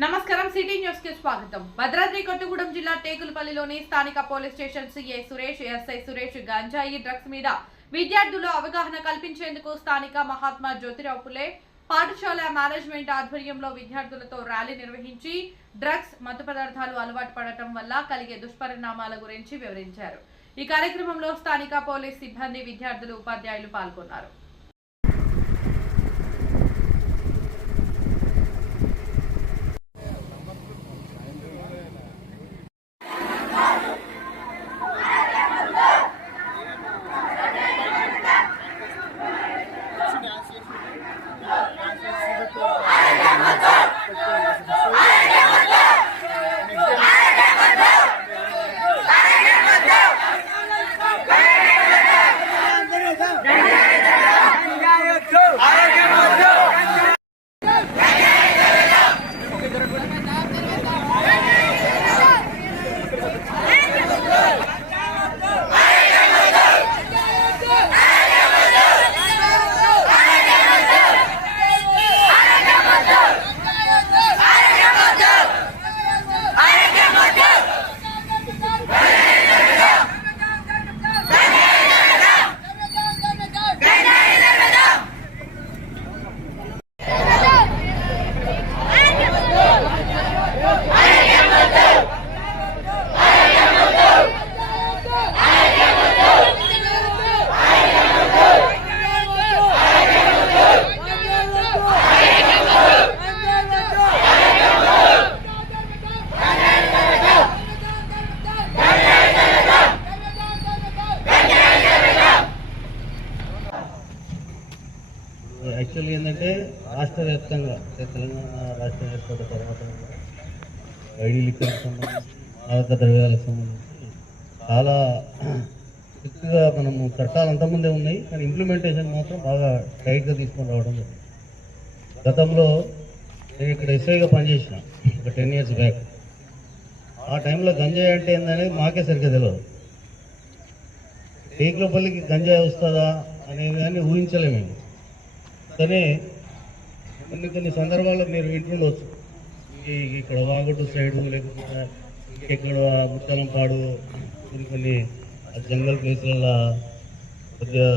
నమస్కారం సిటీ న్యూస్కి స్వాగతం. భద్రాద్రి కొత్తగూడెం జిల్లా టేకులపల్లిలోని స్థానిక police station CI Suresh SI Suresh గంజాయి డ్రగ్స్ మీద విద్యార్థులు అవగాహన కల్పించేందుకు స్థానిక మహాత్మా జ్యోతిరావు పులే పాఠశాల మేనేజ్మెంట్ ఆధ్వర్యంలో విద్యార్థులతో ర్యాలీ నిర్వహించి డ్రగ్స్ మత్తు పదార్థాలు అలవాటు పడటం వల్ల కలిగే దుష్పరిణామాల గురించి వివరించారు. ఈ కార్యక్రమంలో స్థానిక పోలీస్ సిబ్బంది విద్యార్థులు ఉపాధ్యాయులు పాల్గొన్నారు. యాక్చువల్గా ఏంటంటే రాష్ట్ర వ్యాప్తంగా తెలంగాణ రాష్ట్ర ఏర్పడిన తర్వాత ఐడి లిక్కర్కి సంబంధించి మాదక ద్రవ్యాలకు సంబంధించి చాలా స్ట్రిక్ట్గా మనము చట్టాలు అంతకుముందే ఉన్నాయి కానీ ఇంప్లిమెంటేషన్ మాత్రం బాగా టైట్గా తీసుకొని రావడం జరిగింది. గతంలో నేను ఇక్కడ ఎస్ఐగా పనిచేసిన ఒక టెన్ ఇయర్స్ బ్యాక్ ఆ టైంలో గంజాయి అంటే ఏందనేది మాకే సరిగ్గా తెలియదు టేకులపల్లికి గంజాయి వస్తుందా అనేది కానీ ఊహించలేము మేము కొన్ని కొన్ని సందర్భాల్లో మీరు వింటుండవచ్చు ఇక్కడ వాగుడు సైడు లేకపోతే ఇంకెక్కడ ముత్తలంపాడు కొన్ని కొన్ని జంగల్ ప్లేస్లలో కొద్దిగా